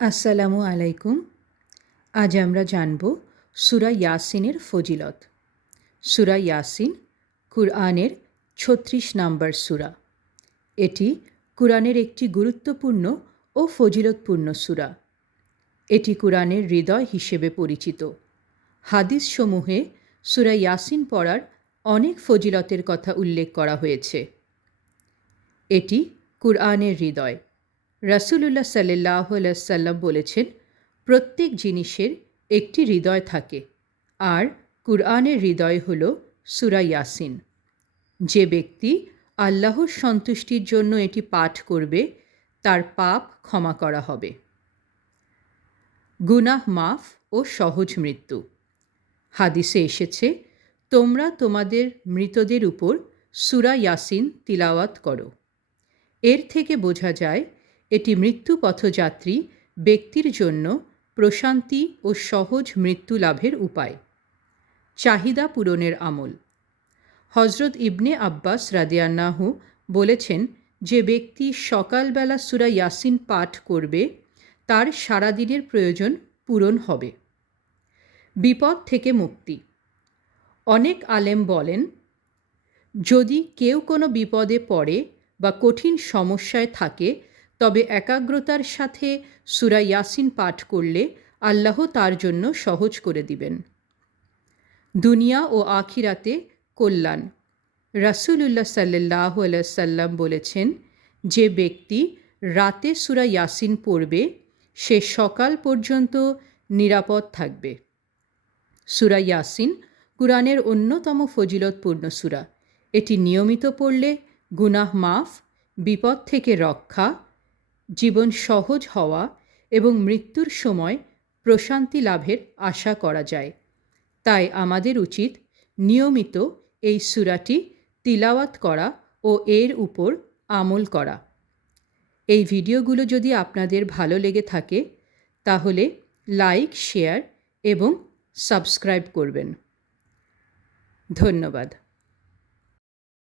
আসসালামু আলাইকুম। আজ আমরা জানব সূরা ইয়াসিনের ফজিলত। সূরা ইয়াসিন কুরআনের ৩৬ নম্বর সূরা। এটি কুরআনের একটি গুরুত্বপূর্ণ ও ফজিলতপূর্ণ সূরা। এটি কুরআনের হৃদয় হিসেবে পরিচিত। হাদিসসমূহে সূরা ইয়াসিন পড়ার অনেক ফজিলতের কথা উল্লেখ করা হয়েছে। এটি কুরআনের হৃদয়। রাসূলুল্লাহ সাল্লাল্লাহু আলাইহি ওয়াসাল্লাম বলেছেন, প্রত্যেক জিনিসের একটি হৃদয় থাকে, আর কুরআনের হৃদয় হল সূরা ইয়াসিন। যে ব্যক্তি আল্লাহর সন্তুষ্টির জন্য এটি পাঠ করবে, তার পাপ ক্ষমা করা হবে। গুনাহ মাফ ও সহজ মৃত্যু। হাদিসে এসেছে, তোমরা তোমাদের মৃতদের উপর সূরা ইয়াসিন তিলাওয়াত করো। এর থেকে বোঝা যায় এটি মৃত্যুপথযাত্রী ব্যক্তির জন্য প্রশান্তি ও সহজ মৃত্যু লাভের উপায়। চাহিদা পূরণের আমল। হজরত ইবনে আব্বাস রাদিয়াল্লাহু বলেছেন, যে ব্যক্তি সকালবেলা সূরা ইয়াসিন পাঠ করবে, তার সারাদিনের প্রয়োজন পূরণ হবে। বিপদ থেকে মুক্তি। অনেক আলেম বলেন, যদি কেউ কোনো বিপদে পড়ে বা কঠিন সমস্যায় থাকে, তবে একাগ্রতার সাথে সূরা ইয়াসিন পাঠ করলে আল্লাহ তার জন্য সহজ করে দিবেন। দুনিয়া ও আখিরাতে কল্যাণ। রাসূলুল্লাহ সাল্লাল্লাহু আলাইহি ওয়াসাল্লাম বলেছেন, যে ব্যক্তি রাতে সূরা ইয়াসিন পড়বে, সে সকাল পর্যন্ত নিরাপদ থাকবে। সূরা ইয়াসিন কুরআনের অন্যতম ফজিলতপূর্ণ সূরা। এটি নিয়মিত পড়লে গুনাহ মাফ, বিপদ থেকে রক্ষা, জীবন সহজ হওয়া এবং মৃত্যুর সময় প্রশান্তি লাভের আশা করা যায়। তাই আমাদের উচিত নিয়মিত এই সূরাটি তিলাওয়াত করা ও এর উপর আমল করা। এই ভিডিওগুলো যদি আপনাদের ভালো লেগে থাকে, তাহলে লাইক, শেয়ার এবং সাবস্ক্রাইব করবেন। ধন্যবাদ।